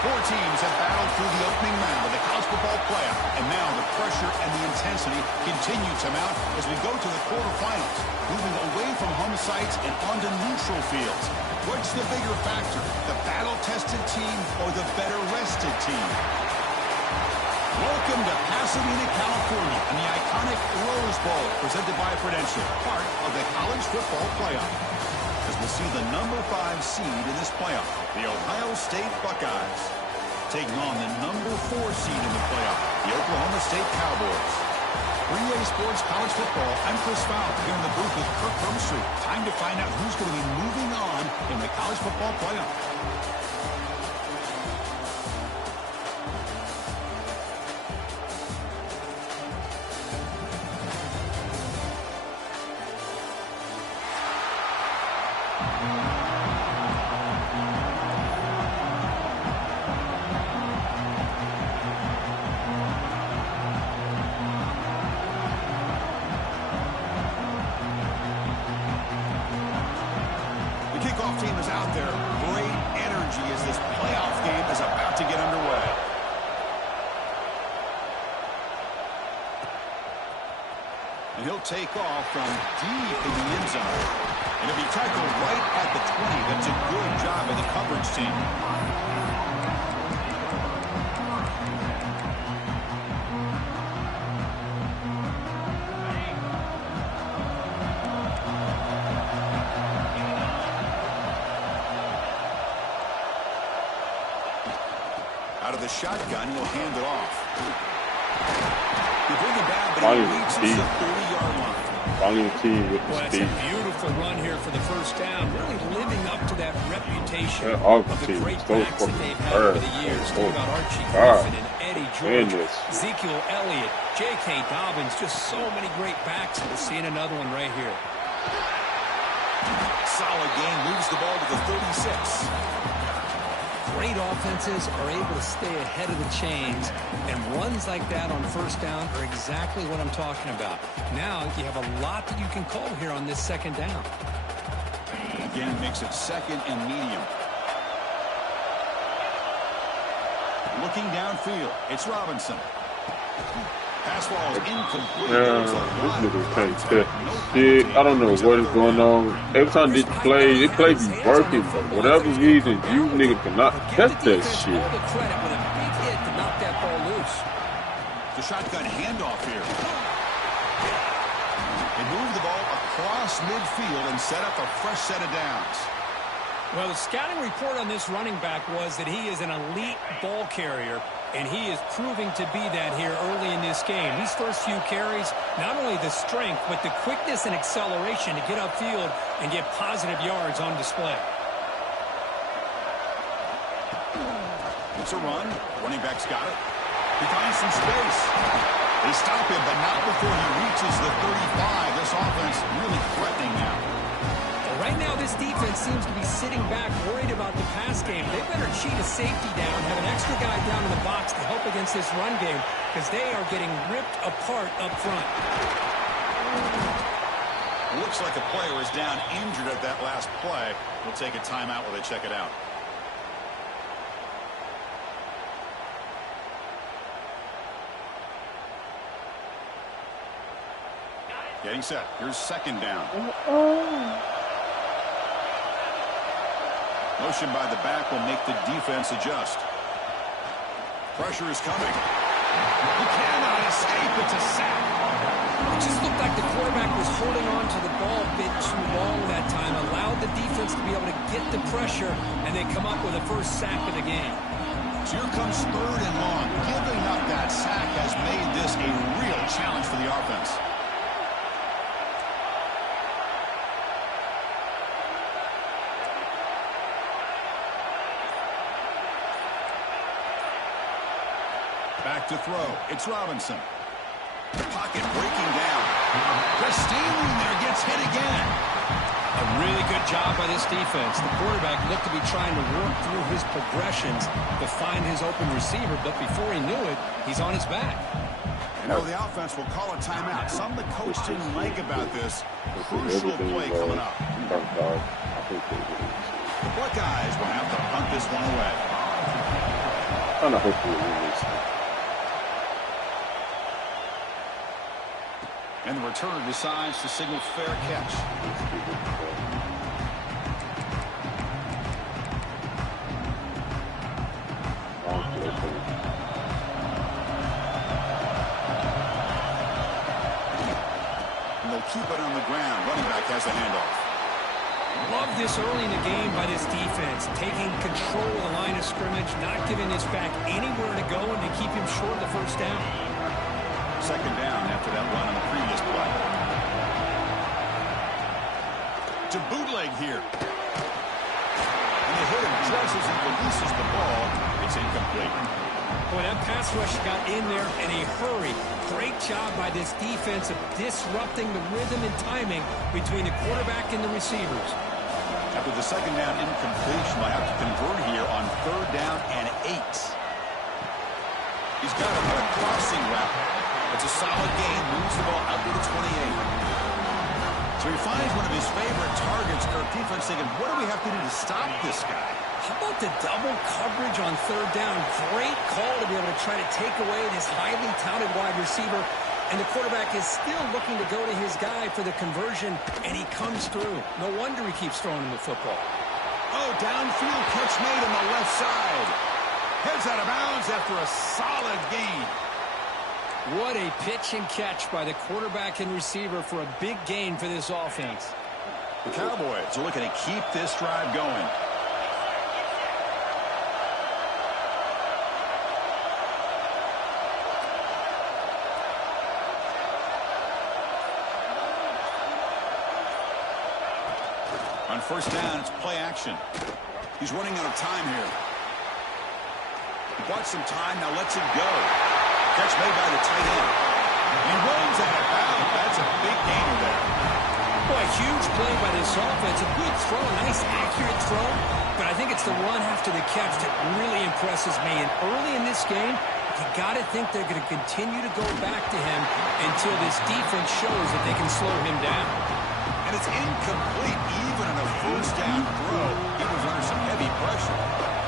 Four teams have battled through the opening round of the college football playoff, and now the pressure and the intensity continue to mount as we go to the quarterfinals, moving away from home sites and onto neutral fields. What's the bigger factor, the battle-tested team or the better-rested team? Welcome to Pasadena, California, and the iconic Rose Bowl, presented by Prudential, part of the college football playoff. As we'll see the number 5 seed in this playoff, the Ohio State Buckeyes, taking on the number 4 seed in the playoff, the Oklahoma State Cowboys. 3A Sports College Football, I'm Chris Fowler here in the booth with Kirk Herbstreit. Time to find out who's going to be moving on in the college football playoff. Team is out there. Great energy as this playoff game is about to get underway. And he'll take off from deep in the end zone. And he'll be tackled right at the 20. That's a good job of the coverage team. Out of the shotgun, he'll hand it off. He bring it down, but he reaches the 30-yard line. That's a beautiful run here for the first down, really living up to that reputation of the great backs that they've had over the years. Think about Archie Griffin and Eddie George, Ezekiel Elliott, J.K. Dobbins, just so many great backs. And we're seeing another one right here. Solid game, moves the ball to the 36. Great offenses are able to stay ahead of the chains, and runs like that on first down are exactly what I'm talking about. Now you have a lot that you can call here on this second down. Again, makes it second and medium. Looking downfield, it's Robinson. Pass ball is incomplete. This nigga can't catch shit. I don't know what is going on. Every time they play be working. For whatever reason, you nigga cannot catch that shit. All the credit with a big hit to knock that ball loose. The shotgun handoff here. They move the ball across midfield and set up a fresh set of downs. Well, the scouting report on this running back was that he is an elite ball carrier, and he is proving to be that here early in this game. These first few carries, not only the strength, but the quickness and acceleration to get upfield and get positive yards on display. It's a run. Running back's got it. He finds some space. They stop him, but not before he reaches the 35. This offense really threatening now. Right now, this defense seems to be sitting back, worried about the pass game. They better cheat a safety down, have an extra guy down in the box to help against this run game, because they are getting ripped apart up front. Looks like a player is down injured at that last play. We'll take a timeout while they check it out. Getting set. Here's second down. Motion by the back will make the defense adjust. Pressure is coming. He cannot escape. It's a sack. It just looked like the quarterback was holding on to the ball a bit too long that time, allowed the defense to be able to get the pressure, and they come up with a first sack of the game. So here comes third and long. Giving up that sack has made this a real challenge for the offense. Back to throw. It's Robinson. The pocket breaking down. They're stealing there. Gets hit again. A really good job by this defense. The quarterback looked to be trying to work through his progressions to find his open receiver, but before he knew it, he's on his back. You know, the offense will call a timeout. Something the coach didn't like about this. Crucial play coming up. The Buckeyes will have to punt this one away. kind of hopefully win this thing. And the returner decides to signal fair catch. And they'll keep it on the ground. Running back has the handoff. Love this early in the game by this defense, taking control of the line of scrimmage, not giving this back anywhere to go, and to keep him short of the first down. Second down after that run on the previous play. To bootleg here. And they hit him just as he releases the ball. It's incomplete. Boy, that pass rush got in there in a hurry. Great job by this defense of disrupting the rhythm and timing between the quarterback and the receivers. After the second down incompletion, might have to convert here on third down and 8. He's got a crossing route. It's a solid gain. Moves the ball out to the 28. So he finds one of his favorite targets. Kirk defense thinking, what do we have to do to stop this guy? How about the double coverage on third down? Great call to be able to try to take away this highly touted wide receiver. And the quarterback is still looking to go to his guy for the conversion, and he comes through. No wonder he keeps throwing him the football. Oh, downfield catch made on the left side. Heads out of bounds after a solid gain. What a pitch and catch by the quarterback and receiver for a big gain for this offense. The Cowboys are looking to keep this drive going. On first down, it's play action. He's running out of time here. He bought some time, now lets it go. Catch made by the tight end. He runs out of bounds. That's a big gainer there. Boy, huge play by this offense. A good throw, a nice accurate throw. But I think it's the run after the catch that really impresses me. And early in this game, you got to think they're going to continue to go back to him until this defense shows that they can slow him down. And it's incomplete. Even on a first down throw, he was under some heavy pressure.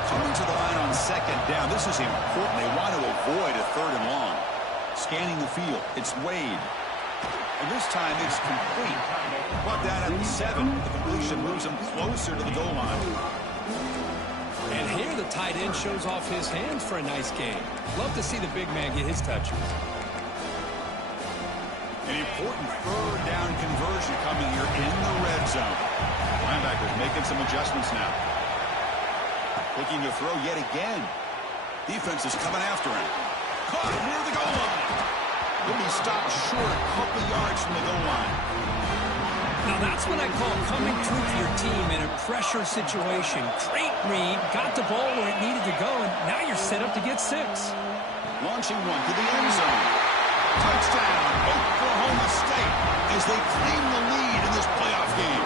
Coming to the line on second down. This is important. They want to avoid a third and long. Scanning the field. It's Wade. And this time it's complete. Brought down at the 7. The completion moves him closer to the goal line. And here the tight end shows off his hands for a nice game. Love to see the big man get his touch. An important third down conversion coming here in the red zone. Linebackers making some adjustments now. Looking to throw yet again. Defense is coming after him. Caught near the goal line. He'll be stopped short a couple yards from the goal line. Now that's what I call coming through for your team in a pressure situation. Great read, got the ball where it needed to go, and now you're set up to get 6. Launching one to the end zone. Touchdown, Oklahoma State, as they claim the lead in this playoff game.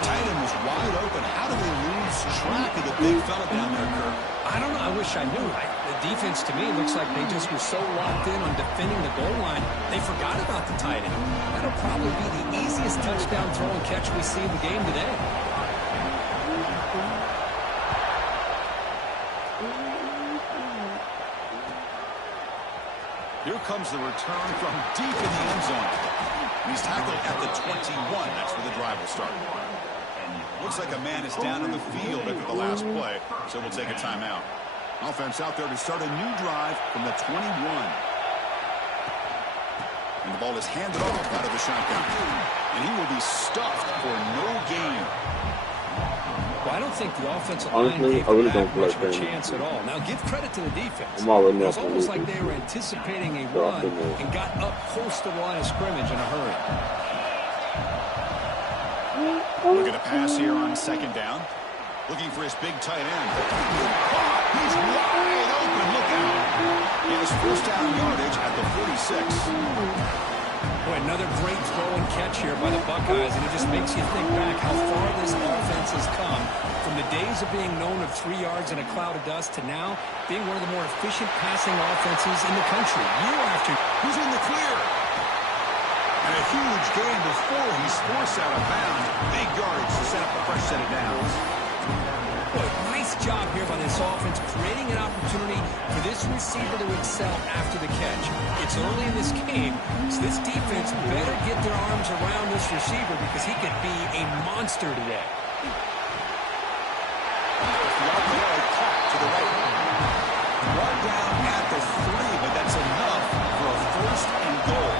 Tight end was wide open. How do they lose track of the big fella down there, Kirk? I don't know. I wish I knew. The defense, to me, looks like they just were so locked in on defending the goal line, they forgot about the tight end. That'll probably be the easiest touchdown throw and catch we see in the game today. Here comes the return from deep in the end zone. He's tackled at the 21. That's where the drive will start. Looks like a man is down on the field after the last play, so we'll take a timeout. Offense out there to start a new drive from the 21. And the ball is handed off out of the shotgun. And he will be stuffed for no gain. Well, I don't think the offensive line gave much of a chance at all. Now, give credit to the defense. It was almost like they were anticipating a run and got up close to the line of scrimmage in a hurry. Looking to pass here on second down. Looking for his big tight end. He's wide open. Look out. He has first down yardage at the 46. Boy, another great throw and catch here by the Buckeyes, and it just makes you think back how far this offense has come from the days of being known of 3 yards in a cloud of dust to now being one of the more efficient passing offenses in the country. Year after, he's in the clear. And a huge gain before he's forced out of bounds. Big yardage to set up a fresh set of downs. Boy, nice Nice job here by this offense, creating an opportunity for this receiver to excel after the catch. It's early in this game, so this defense better get their arms around this receiver because he could be a monster today. To the right. One down at the 3, but that's enough for a 1st and goal.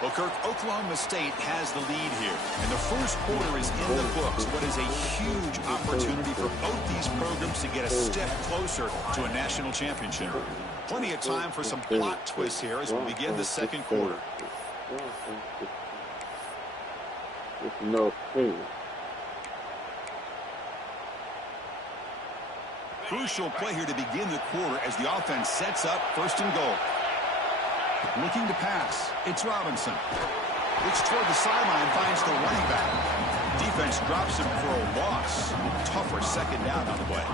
Well, Kirk, Oklahoma State has the lead here, and the first quarter is in the books. What is a huge opportunity for both these programs to get a step closer to a national championship. Plenty of time for some plot twists here as we begin the second quarter. No clue. Crucial play here to begin the quarter as the offense sets up 1st and goal. Looking to pass. It's Robinson. Looks toward the sideline, finds the running back. Defense drops him for a loss. Tougher 2nd down on the way.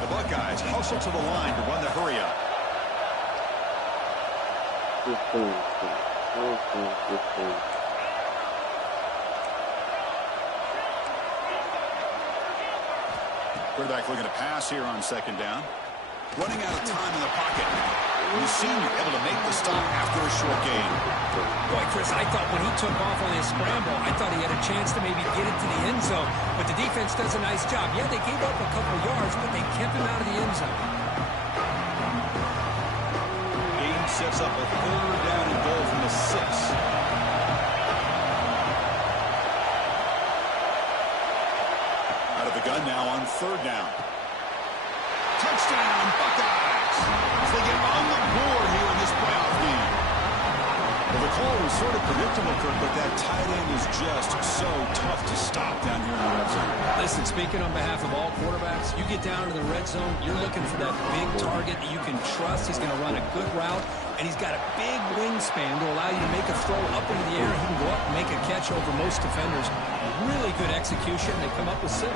The Buckeyes hustle to the line to run the hurry up. Quarterback looking to pass here on 2nd down. Running out of time in the pocket. The senior able to make the stop after a short gain. Boy, Chris, I thought when he took off on his scramble, I thought he had a chance to maybe get it to the end zone. But the defense does a nice job. Yeah, they gave up a couple yards, but they kept him out of the end zone. Game sets up a 3rd down and goal from the 6. Out of the gun now on 3rd down. Touchdown, Buckeyes! As they get on the board here in this playoff game. Well, the call was sort of predictable, Kirk, but that tight end is just so tough to stop down here in the red zone. Listen, speaking on behalf of all quarterbacks, you get down to the red zone, you're looking for that big target that you can trust. He's going to run a good route, and he's got a big wingspan to allow you to make a throw up into the air. He can go up and make a catch over most defenders. Really good execution. They come up with 6.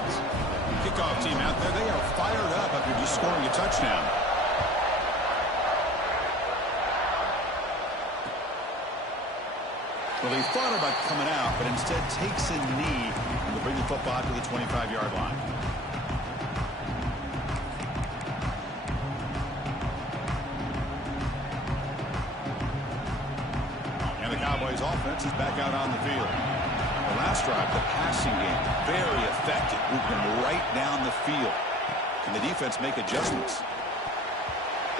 Kickoff team out there, they are fired up after just scoring a touchdown. Well, he thought about coming out, but instead takes a knee to bring the football to the 25-yard line. And the Cowboys offense is back out on the field. The last drive, the passing game, very effective, moving them right down the field. Can the defense make adjustments?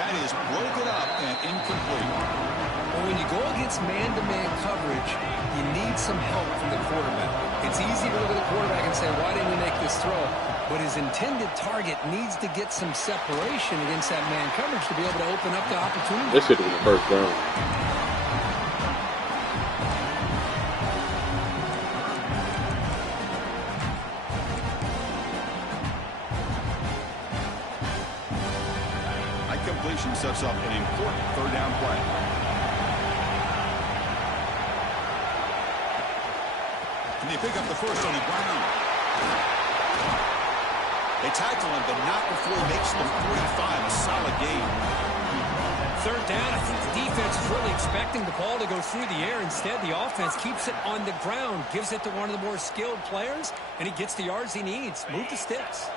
That is broken up and incomplete. Well, when you go against man-to-man coverage, you need some help from the quarterback. It's easy to look at the quarterback and say, why didn't he make this throw? But his intended target needs to get some separation against that man coverage to be able to open up the opportunity. This should have been the 1st down. Completion sets up an important 3rd down play. And they pick up the 1st on the ground. They tackle him, but not before he makes the 45. A solid gain. 3rd down, I think the defense is really expecting the ball to go through the air. Instead, the offense keeps it on the ground, gives it to one of the more skilled players, and he gets the yards he needs. Move the sticks.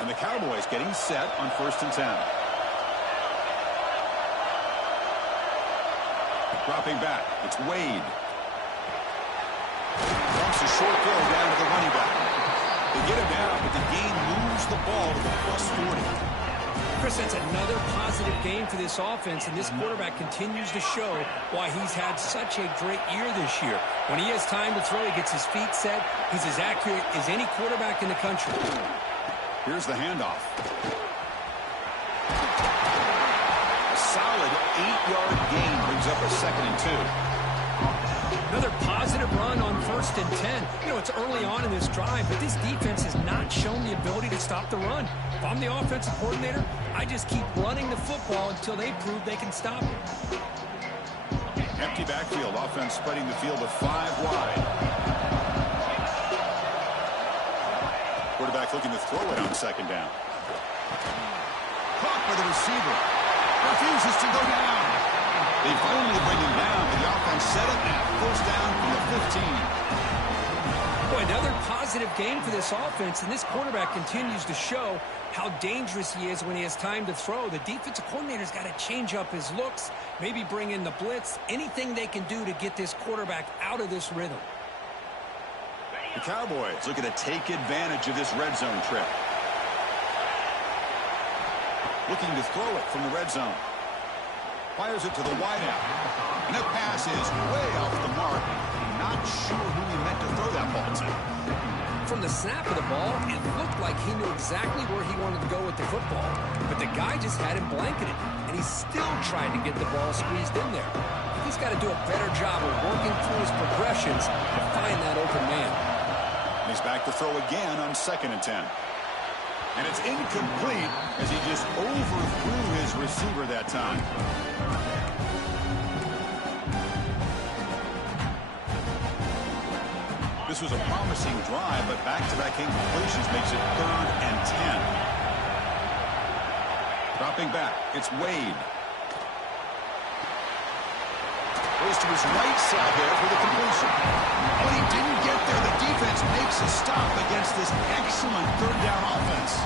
And the Cowboys getting set on 1st and 10. Dropping back, it's Wade. Dumps a short throw down to the running back. They get him down, but the game moves the ball to the +40. Chris, that's another positive game for this offense, and this quarterback continues to show why he's had such a great year this year. When he has time to throw, he gets his feet set. He's as accurate as any quarterback in the country. Here's the handoff. Solid 8-yard gain brings up a 2nd and 2. Another positive run on 1st and 10. You know, it's early on in this drive, but this defense has not shown the ability to stop the run. If I'm the offensive coordinator, I just keep running the football until they prove they can stop it. Empty backfield, offense spreading the field to 5 wide. Quarterback looking to throw it on 2nd down. Caught by the receiver. Refuses to go down. They finally bring him down, but the offense set it at first down from the 15. Boy, another positive game for this offense, and this quarterback continues to show how dangerous he is when he has time to throw. The defensive coordinator's got to change up his looks, maybe bring in the blitz, anything they can do to get this quarterback out of this rhythm. The Cowboys looking to take advantage of this red zone trip. Looking to throw it from the red zone. Fires it to the wideout. And that pass is way off the mark. Not sure who he meant to throw that ball to. From the snap of the ball, it looked like he knew exactly where he wanted to go with the football. But the guy just had him blanketed. And he still tried to get the ball squeezed in there. He's got to do a better job of working through his progressions to find that open man. He's back to throw again on 2nd and 10. And it's incomplete as he just overthrew his receiver that time. This was a promising drive, but back-to-back incompletions makes it 3rd and 10. Dropping back, it's Wade. Goes to his right side there for the completion. When he didn't get there, the defense makes a stop against this excellent 3rd down offense.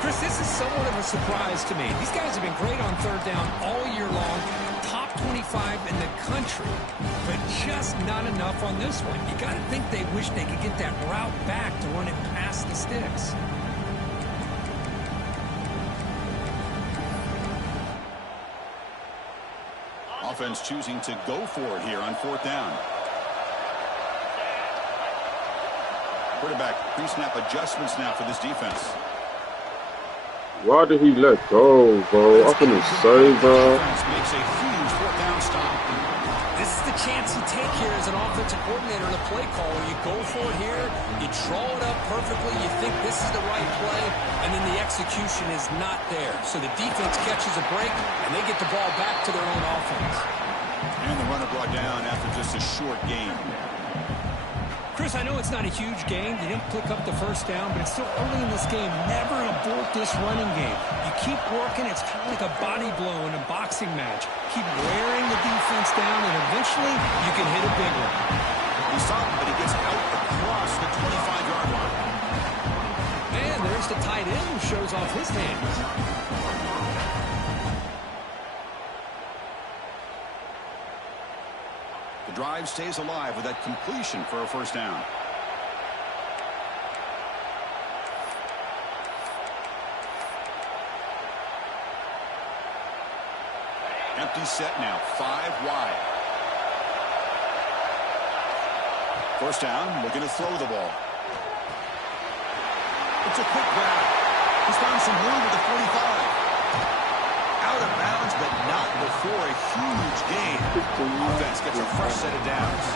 Chris, this is somewhat of a surprise to me. These guys have been great on 3rd down all year long. Top 25 in the country, but just not enough on this one. You got to think they wish they could get that route back to run it past the sticks. Offense choosing to go for it here on 4th down. Quarterback pre-snap adjustments now for this defense. Why did he let go, bro? I'm gonna say, bro. Makes a huge 4th down stop. This is the chance you take here as an offensive coordinator and a play caller. You go for it here, you draw it up perfectly, you think this is the right play, and then the execution is not there. So the defense catches a break, and they get the ball back to their own offense. And the runner brought down after just a short gain. Chris, I know it's not a huge game. They didn't pick up the 1st down, but it's still early in this game. Never abort this running game. You keep working. It's kind of like a body blow in a boxing match. Keep wearing the defense down, and eventually you can hit a big one. He stopped, but he gets out across the 25-yard line. And there's the tight end who shows off his hands. The drive stays alive with that completion for a 1st down. Empty set now, 5 wide. 1st down, looking to throw the ball. It's a quick grab. He's found some room at the 45. Out of bounds, but not before a huge gain. Offense gets a fresh set of downs.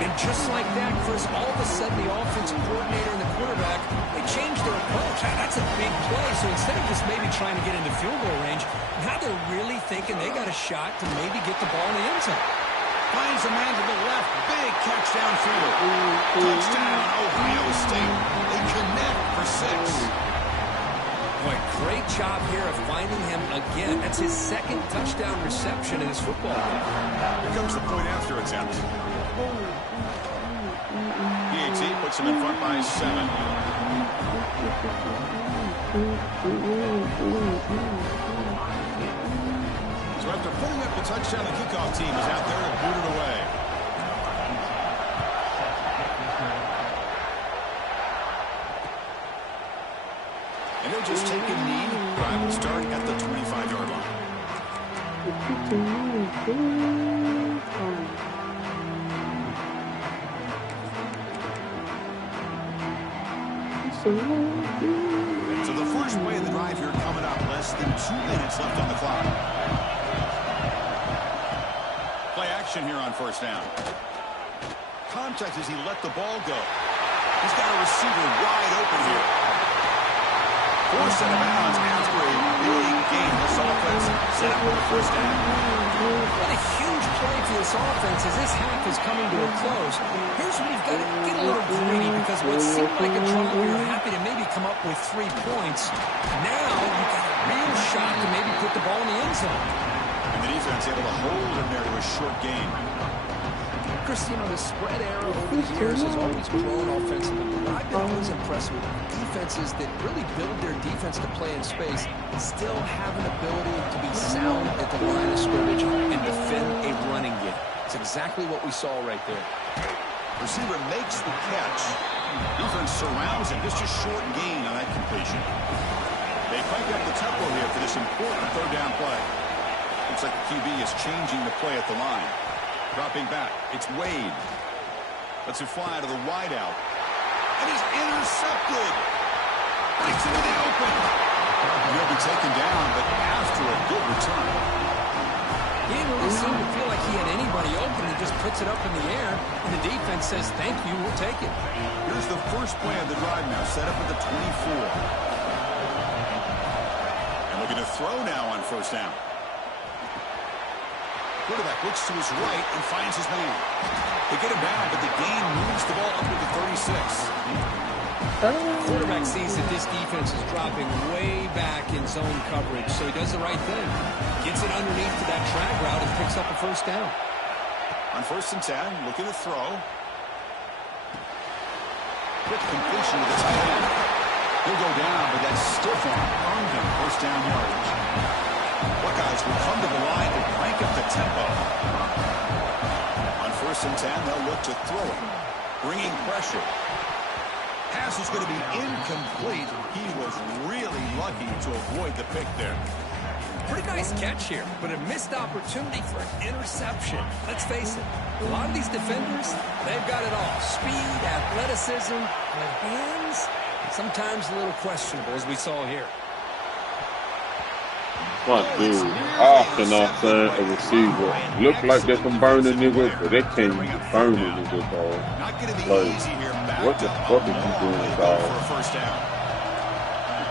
And just like that, Chris, all of a sudden the offensive coordinator and the quarterback, they changed their approach. That's a big play. So instead of just maybe trying to get into field goal range, now they're really thinking they got a shot to maybe get the ball in the end zone. Finds a man to the left. Big catch downfield. Touchdown, Ohio State. They connect for 6. Boy, great job here of finding him again. That's his 2nd touchdown reception in his football game. Here comes the point after attempt. PAT puts him in front by 7. So after putting up the touchdown, the kickoff team is out there to boot it away. And they'll just take a knee. Drive will start at the 25-yard line. So the first play of the drive here coming up. Less than 2 minutes left on the clock. Play action here on 1st down. Contact as he let the ball go. He's got a receiver wide open here. Forced out of bounds after a big game. This offense set up with a 1st down. What a huge play for this offense as this half is coming to a close. Here's where you've got to get a little greedy because what seemed like a draw, we were happy to maybe come up with 3 points. Now you've got a real shot to maybe put the ball in the end zone. And the defense able to hold him there to a short gain. Chris, you know, the spread era over the years has always grown offensively. But I've been always impressed with defenses that really build their defense to play in space, still have an ability to be sound at the line of scrimmage and defend a running game. It's exactly what we saw right there. Receiver makes the catch. Defense surrounds him. Just a short gain on that completion. They crank up the tempo here for this important third down play. Looks like the QB is changing the play at the line. Dropping back, it's Wade. Lets it fly to the wideout. And he's intercepted. Breaks into the open. He'll be taken down, but after a good return. He didn't really seem to feel like he had anybody open. He just puts it up in the air, and the defense says, thank you, we'll take it. Here's the first play of the drive now, set up at the 24. And looking to throw now on first down. Quarterback looks to his right and finds his man. They get him down, but the gain moves the ball up to the 36. Quarterback sees that this defense is dropping way back in zone coverage, so he does the right thing. Gets it underneath to that drag route and picks up a first down. On 1st and 10, looking to throw. Quick completion to the tight end. He'll go down, but that stiff arm earned him first down yardage. Buckeyes will come to the line and crank up the tempo. On 1st and 10, they'll look to throw it. Bringing pressure. Pass is going to be incomplete. He was really lucky to avoid the pick there. Pretty nice catch here, but a missed opportunity for an interception. Let's face it, a lot of these defenders, they've got it all. Speed, athleticism, but hands, sometimes a little questionable, as we saw here. My dude, I cannot say a receiver. Look like they can burn a nigga, but they can't even burn a nigga, dog. Like, what the fuck is you doing, dog?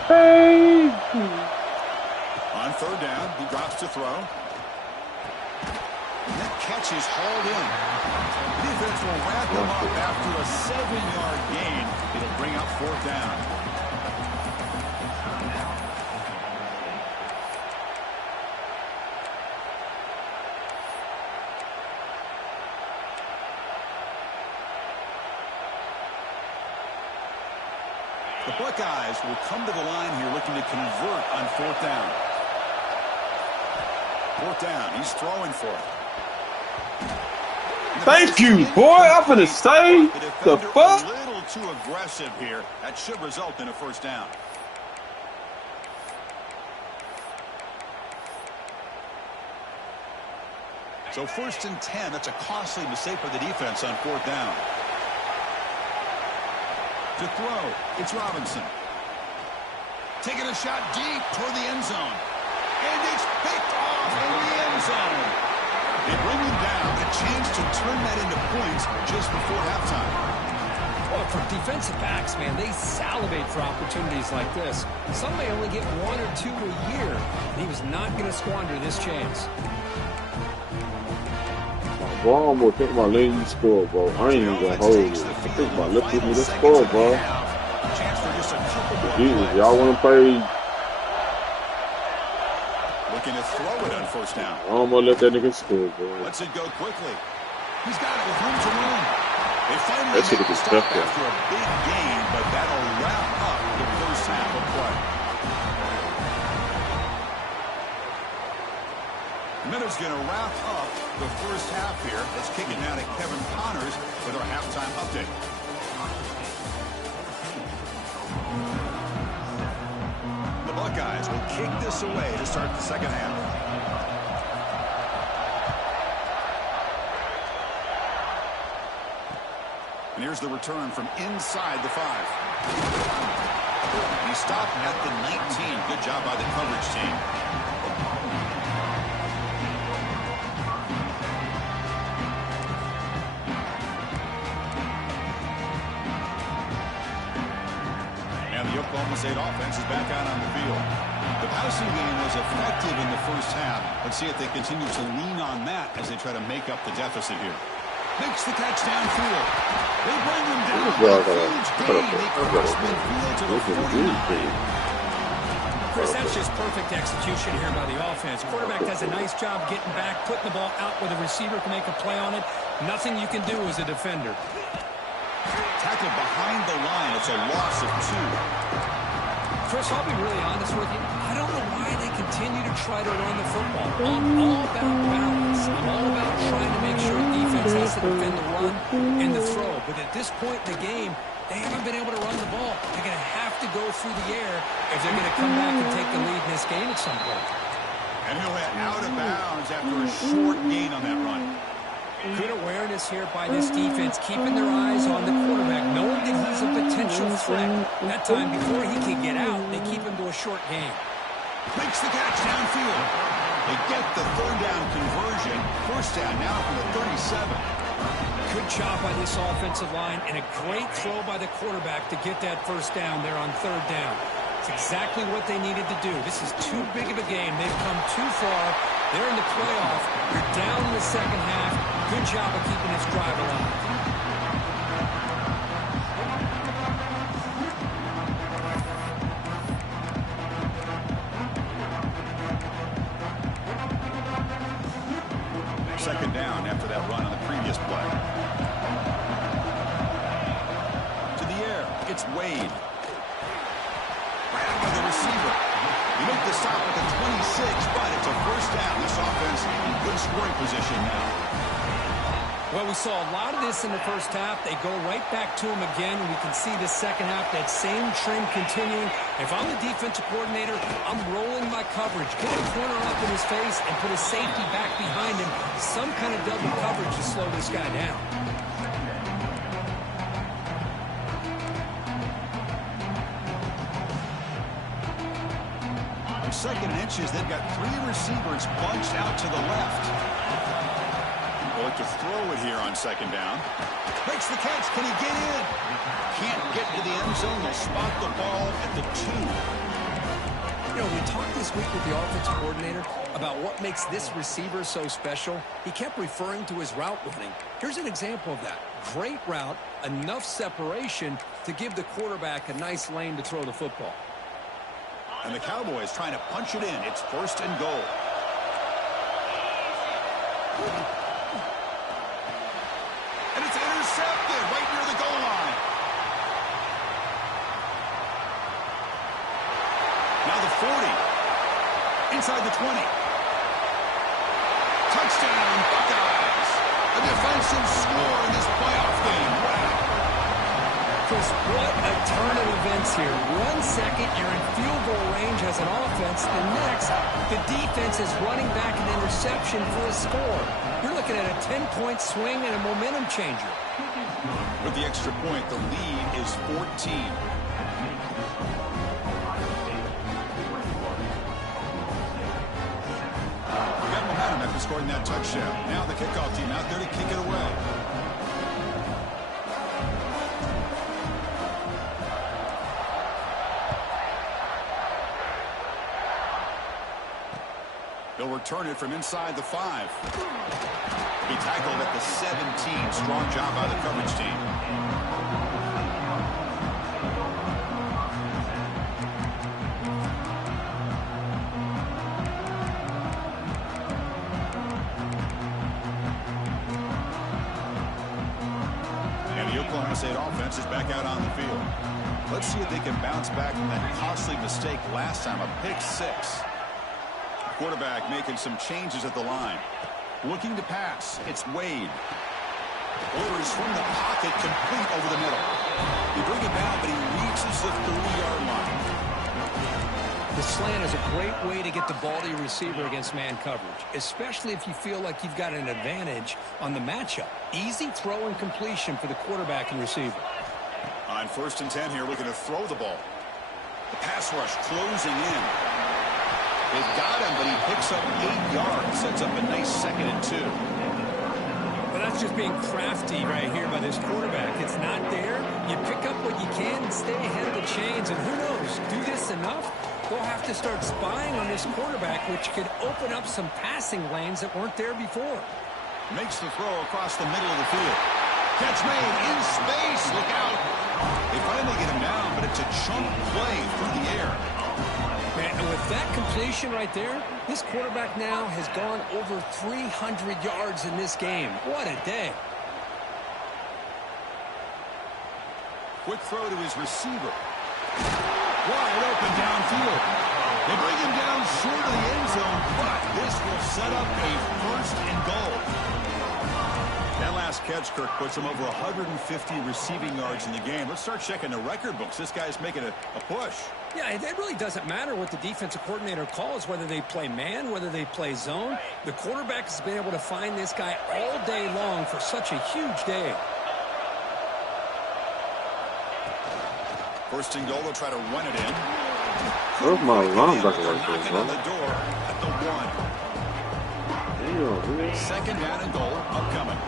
Hey! On third down, he drops to throw. And that catch is hauled in. Defense will wrap him up after a 7-yard gain. It'll bring up 4th down. The Buckeyes will come to the line here looking to convert on 4th down. 4th down, he's throwing for it. Thank you, boy. I'm finna say the fuck. A little too aggressive here. That should result in a first down. So 1st and 10, that's a costly mistake for the defense on 4th down. To throw, it's Robinson. Taking a shot deep toward the end zone. And it's picked off in the end zone. They bring him down, a chance to turn that into points just before halftime. Well, for defensive backs, man, they salivate for opportunities like this. Some may only get 1 or 2 a year. And he was not going to squander this chance. Bro, I'm gonna think about letting you score, bro. I ain't even gonna hold it. I think about letting me score, bro. Jesus, y'all wanna play? Looking to throw it on 1st down. I'm gonna let that nigga score, bro. Lets it go quickly. He's got it with room to run. They finally that should have been stop after a big gain, but that'll wrap up the first half of play. Minutes going to wrap up the first half here. Let's kick it now to Kevin Connors with our halftime update. The Buckeyes will kick this away to start the second half. And here's the return from inside the 5. He stopped at the 19. Good job by the coverage team. Oklahoma State offense is back out on the field. The passing game was effective in the first half. Let's see if they continue to lean on that as they try to make up the deficit here. Makes the catch downfield. They bring him down. Huge gain. They cross midfield to the 49. Chris, that's just perfect execution here by the offense. Quarterback does a nice job getting back, putting the ball out where the receiver can make a play on it. Nothing you can do as a defender. Tackled behind the line. It's a loss of 2. Chris, I'll be really honest with you. I don't know why they continue to try to run the football. I'm all about balance. I'm all about trying to make sure defense has to defend the run and the throw. But at this point in the game, they haven't been able to run the ball. They're going to have to go through the air if they're going to come back and take the lead in this game at some point. And he'll head out of bounds after a short gain on that run. Good awareness here by this defense, keeping their eyes on the quarterback, knowing that he's a potential threat. That time, before he can get out, they keep him to a short gain. Makes the catch downfield. They get the third down conversion. First down now from the 37. Good job by this offensive line, and a great throw by the quarterback to get that first down there on third down. It's exactly what they needed to do. This is too big of a game. They've come too far. They're in the playoff. You're down in the second half. Good job of keeping this drive alive. Second down after that run on the previous play. To the air. It's Wade. Right by the receiver. You make the stop at the 26, but it's a first down. This offense in good scoring position now. Well, we saw a lot of this in the first half. They go right back to him again, and we can see the second half, that same trend continuing. If I'm the defensive coordinator, I'm rolling my coverage. Get a corner up in his face and put a safety back behind him. Some kind of double coverage to slow this guy down. On second and inches, they've got 3 receivers bunched out to the left. They'll look to throw it here on second down. Makes the catch. Can he get in? Can't get to the end zone. They'll spot the ball at the 2. You know, we talked this week with the offensive coordinator about what makes this receiver so special. He kept referring to his route running. Here's an example of that. Great route, enough separation to give the quarterback a nice lane to throw the football. And the Cowboys trying to punch it in. It's first and goal. And it's intercepted right near the goal line. Now the 40. Inside the 20. Touchdown, Buckeyes. A defensive score in this playoff game. Wow. Chris, what a turn of events here. 1 second, you're in field goal range as an offense. The next, the defense is running back an interception for a score. You're looking at a 10-point swing and a momentum changer. With the extra point, the lead is 14. We got momentum after scoring that touchdown. Now the kickoff team out there to kick it away. They'll return it from inside the 5. Be tackled at the 17. Strong job by the coverage team. And the Oklahoma State offense is back out on the field. Let's see if they can bounce back from that costly mistake last time, a pick 6. Quarterback making some changes at the line. Looking to pass. It's Wade. Orders from the pocket, complete over the middle. They bring it down, but he reaches the 30-yard line. The slant is a great way to get the ball to your receiver against man coverage, especially if you feel like you've got an advantage on the matchup. Easy throw and completion for the quarterback and receiver. On first and 10 here, looking to throw the ball. The pass rush closing in. They've got him, but he picks up 8 yards. Sets up a nice 2nd and 2. Well, that's just being crafty right here by this quarterback. It's not there. You pick up what you can and stay ahead of the chains. And who knows, do this enough, they'll have to start spying on this quarterback, which could open up some passing lanes that weren't there before. Makes the throw across the middle of the field. Catch made in space. Look out. They finally get him down, but it's a chunk play through the air. And with that completion right there, this quarterback now has gone over 300 yards in this game. What a day. Quick throw to his receiver. Wide open downfield. They bring him down short of the end zone, but this will set up a 1st and goal. That last catch, Kirk, puts him over 150 receiving yards in the game. Let's start checking the record books. This guy's making a push. Yeah, it really doesn't matter what the defensive coordinator calls, whether they play man, whether they play zone. The quarterback has been able to find this guy all day long for such a huge day. 1st and goal, they'll try to run it in. Where's my linebacker right there, Knocking on the door at the 1. Damn, 2nd down and goal upcoming.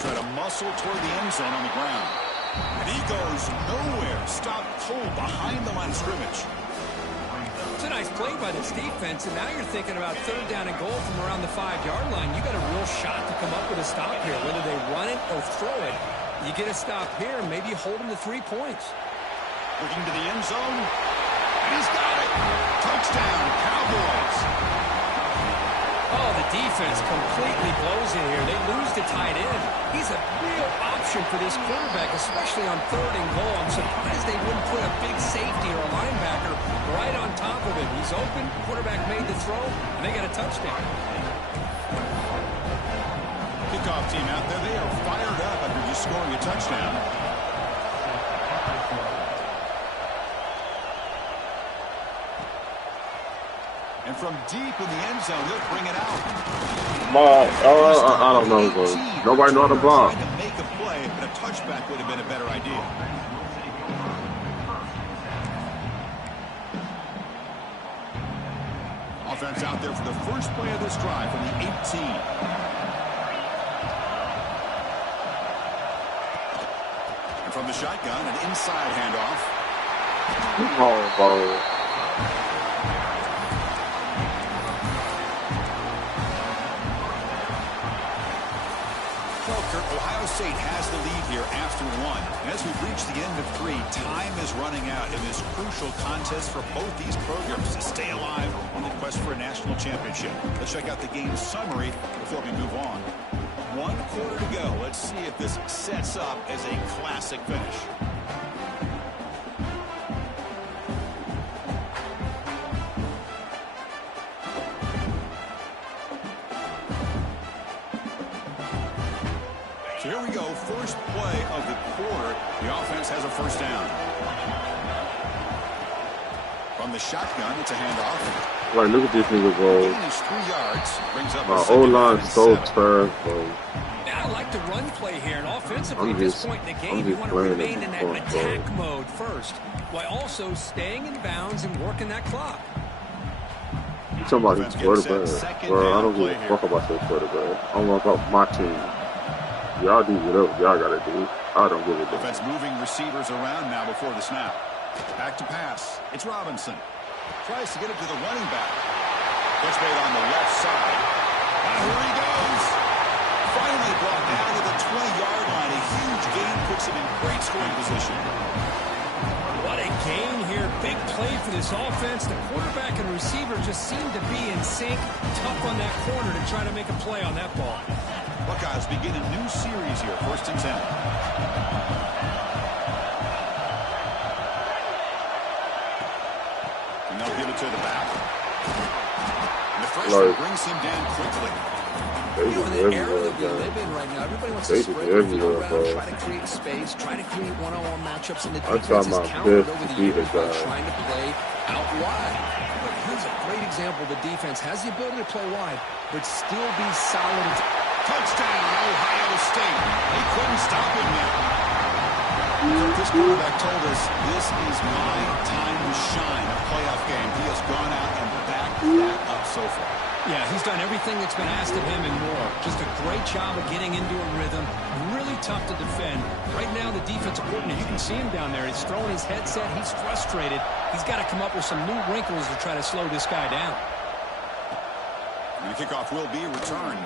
Try to muscle toward the end zone on the ground. And he goes nowhere. Stop cold behind the line of scrimmage. It's a nice play by this defense, and now you're thinking about 3rd down and goal from around the 5-yard line. You got a real shot to come up with a stop here, whether they run it or throw it. You get a stop here, and maybe you hold them to 3 points. Looking to the end zone, and he's got it. Touchdown, Cowboys. Oh, the defense completely blows it here. They lose the tight end. He's a real option for this quarterback, especially on 3rd and goal. I'm surprised they wouldn't put a big safety or a linebacker right on top of him. He's open, quarterback made the throw, and they got a touchdown. Kickoff team out there, they are fired up after just scoring a touchdown. And from deep in the end zone, he'll bring it out. I don't know, bro. Nobody know how to block. Trying to make a play, but a touchback would have been a better idea. Offense out there for the first play of this drive from the 18. And from the shotgun, an inside handoff. Oh, bro. Ohio State has the lead here after 1. And as we've reached the end of 3, time is running out in this crucial contest for both these programs to stay alive on the quest for a national championship. Let's check out the game summary before we move on. 1 quarter to go. Let's see if this sets up as a classic finish. So here we go, first play of the quarter. The offense has a 1st down. From the shotgun, it's a handoff. Right, look at this nigga, bro. Gain is 3 yards. Brings up My O-line so trash, bro. Now I like the run play here, and offensively at this point in the game, you want to remain in that attack mode first, while also staying in bounds and working that clock. You talking about his quarterback, bro? I don't give a fuck about your quarterback. I'm about my team. Y'all do whatever y'all gotta do. I don't give a damn. Defense moving receivers around now before the snap. Back to pass. It's Robinson. Tries to get it to the running back. Catch made on the left side. And here he goes. Finally brought down to the 20-yard line. A huge gain puts him in great scoring position. What a gain here. Big play for this offense. The quarterback and receiver just seem to be in sync. Tough on that corner to try to make a play on that ball. Buckeyes begin a new series here, 1st and 10. And they'll give it to the back. And the freshman brings him down quickly. In the era that we live in right now, everybody wants to spread the field around, try to create space, try to create one-on-one matchups, and the defense is countered over the years by trying to play out wide. But here's a great example. The defense has the ability to play wide, but still be solid. Touchdown, Ohio State. They couldn't stop him now. This quarterback told us this is my time to shine, a playoff game. He has gone out and backed that up so far. Yeah, he's done everything that's been asked of him and more. Just a great job of getting into a rhythm. Really tough to defend. Right now, the defensive coordinator, you can see him down there. He's throwing his headset. He's frustrated. He's got to come up with some new wrinkles to try to slow this guy down. And the kickoff will be returned.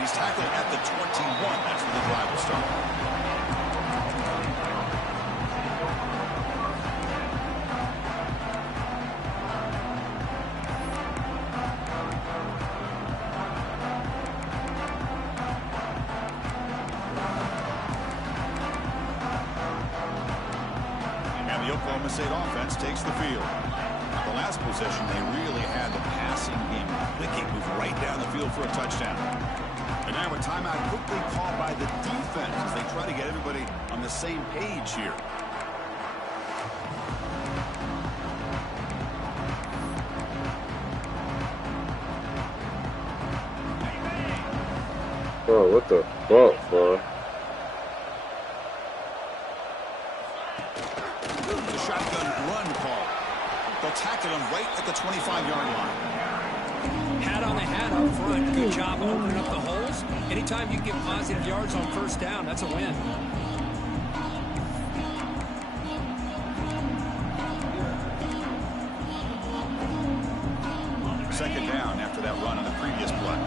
He's tackled at the 21. That's where the drive will start. Oklahoma State offense takes the field. The last possession, they really had the passing game clicking, moved right down the field for a touchdown. And now a timeout quickly called by the defense as they try to get everybody on the same page here. Bro, what the fuck, bro? The shotgun run call. They'll tackle him right at the 25-yard line. Hat on the hat up front. Good job opening up the holes. Anytime you get positive yards on first down, that's a win. Second down after that run on the previous play.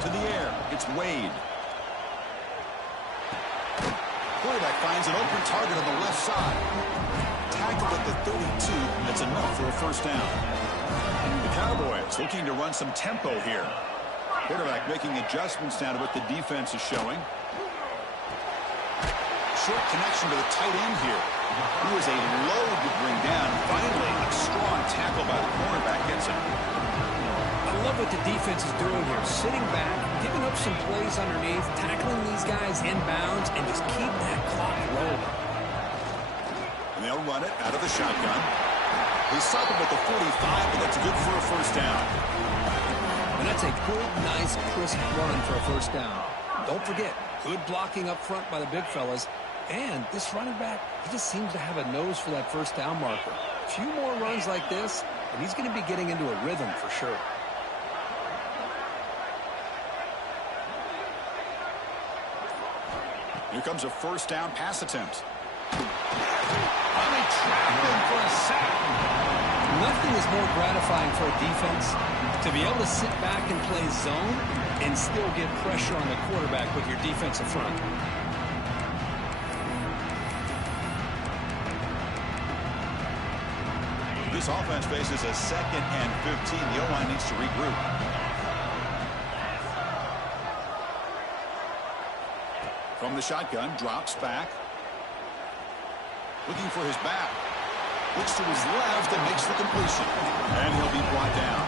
To the air, it's Wade. Quarterback finds an open target on the left side. Tackled at the 32. That's enough for a first down. The Cowboys looking to run some tempo here. Quarterback making adjustments down to what the defense is showing. Short connection to the tight end here. He was a load to bring down. Finally, a strong tackle by the cornerback gets him. I love what the defense is doing here. Sitting back, giving up some plays underneath, tackling these guys inbounds, and just keep that clock rolling. And they'll run it out of the shotgun. They stop him at the 45, and that's good for a first down. And that's a good, nice, crisp run for a first down. Don't forget, good blocking up front by the big fellas. And this running back, he just seems to have a nose for that first down marker. A few more runs like this, and he's going to be getting into a rhythm for sure. Here comes a first down pass attempt. Finally trapped him for a sack. Nothing is more gratifying for a defense to be able to sit back and play zone and still get pressure on the quarterback with your defensive front. This offense faces a 2nd and 15. The O-line needs to regroup. From the shotgun, drops back. Looking for his back. Looks to his left and makes the completion. And he'll be brought down.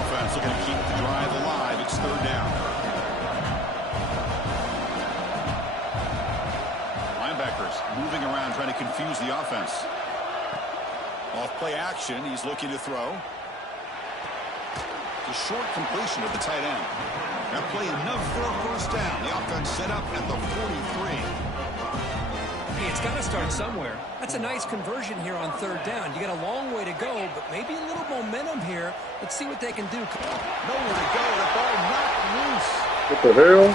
Offense looking to keep the drive alive. It's third down. Linebackers moving around trying to confuse the offense. Off play action, he's looking to throw. It's a short completion of the tight end. That play enough for a first down. The offense set up at the 43. Hey, it's got to start somewhere. That's a nice conversion here on third down. You got a long way to go, but maybe a little momentum here. Let's see what they can do. Nowhere to go. The ball knocked loose. What the hell?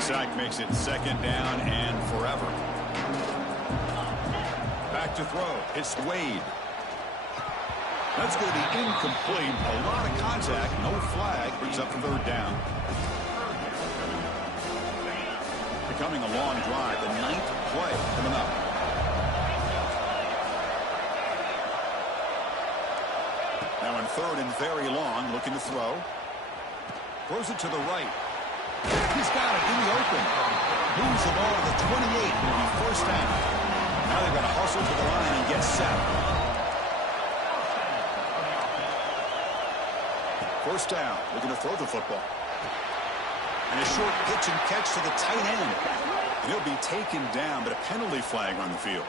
Sack makes it second down and forever. Back to throw. It's Wade. That's going to be incomplete. A lot of contact. No flag. Brings up the third down. Becoming a long drive. The 9th play coming up. Now in third and very long. Looking to throw. Throws it to the right. He's got it in the open. Moves the ball to the 28. Will be first down. Now they've got to hustle to the line and get set. First down. Looking to throw the football. And a short pitch and catch to the tight end. And he'll be taken down, but a penalty flag on the field.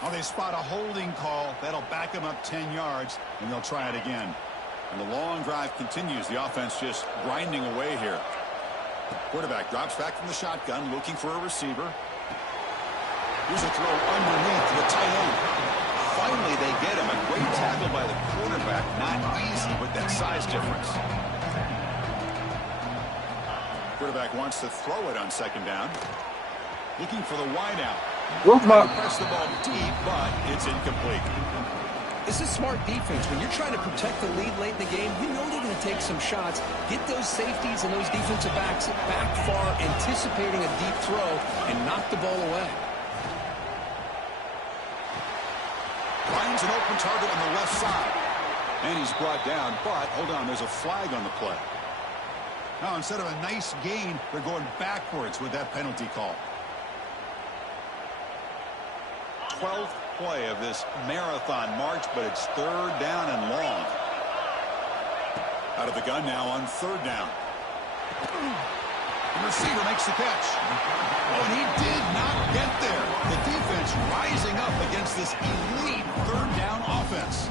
Oh, they spot a holding call. That'll back him up 10 yards, and they'll try it again. And the long drive continues. The offense just grinding away here. Quarterback drops back from the shotgun, looking for a receiver. Here's a throw underneath to the tight end. Finally, they get him. A great tackle by the quarterback. Not easy with that size difference. Quarterback wants to throw it on second down. Looking for the wideout. Press the ball deep, but it's incomplete. This is smart defense. When you're trying to protect the lead late in the game, you know they're going to take some shots. Get those safeties and those defensive backs back far, anticipating a deep throw, and knock the ball away. finds an open target on the left side. And he's brought down, but hold on, there's a flag on the play. Now, instead of a nice gain, they're going backwards with that penalty call. 12th play of this marathon march, but it's 3rd down and long. Out of the gun now on 3rd down. The receiver makes the catch. Oh, and he did not get there. The defense rising up against this elite 3rd down offense.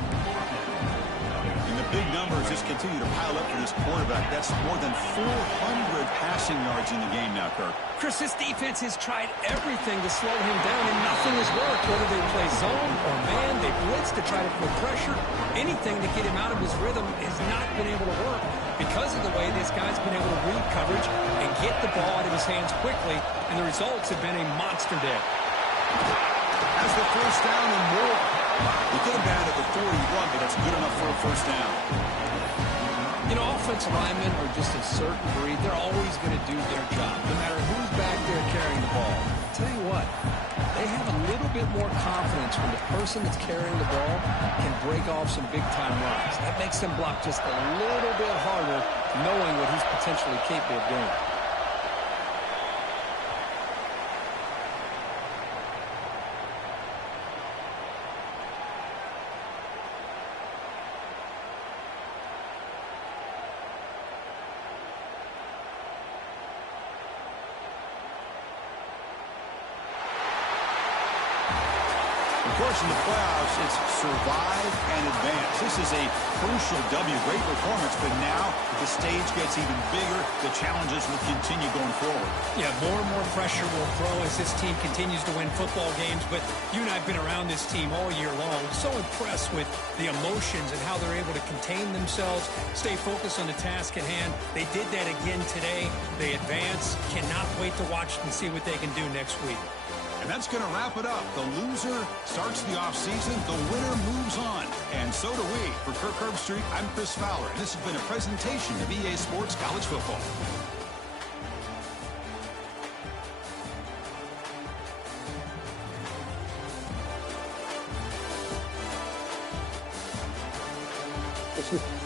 And the big numbers just continue to pile up for this quarterback. That's more than 400 passing yards in the game now, Kirk. Chris, this defense has tried everything to slow him down, and nothing has worked. Whether they play zone or man, they blitz to try to put pressure. Anything to get him out of his rhythm has not been able to work because of the way this guy's been able to read coverage and get the ball out of his hands quickly, and the results have been a monster day. Has the 1st down and more. He could have been at the 41, but that's good enough for a 1st down. You know, offensive linemen are just a certain breed. They're always going to do their job, no matter who's back there carrying the ball. I'll tell you what, they have a little bit more confidence when the person that's carrying the ball can break off some big-time runs. That makes them block just a little bit harder, knowing what he's potentially capable of doing. Of course, in the playoffs, it's survive and advance. This is a crucial W. Great performance, but now the stage gets even bigger. The challenges will continue going forward. Yeah, more and more pressure will grow as this team continues to win football games, but you and I have been around this team all year long. So impressed with the emotions and how they're able to contain themselves, stay focused on the task at hand. They did that again today. They advance. Cannot wait to watch and see what they can do next week. And that's going to wrap it up. The loser starts the offseason. The winner moves on. And so do we. For Kirk Herbstreit, I'm Chris Fowler. And this has been a presentation of EA Sports College Football. What's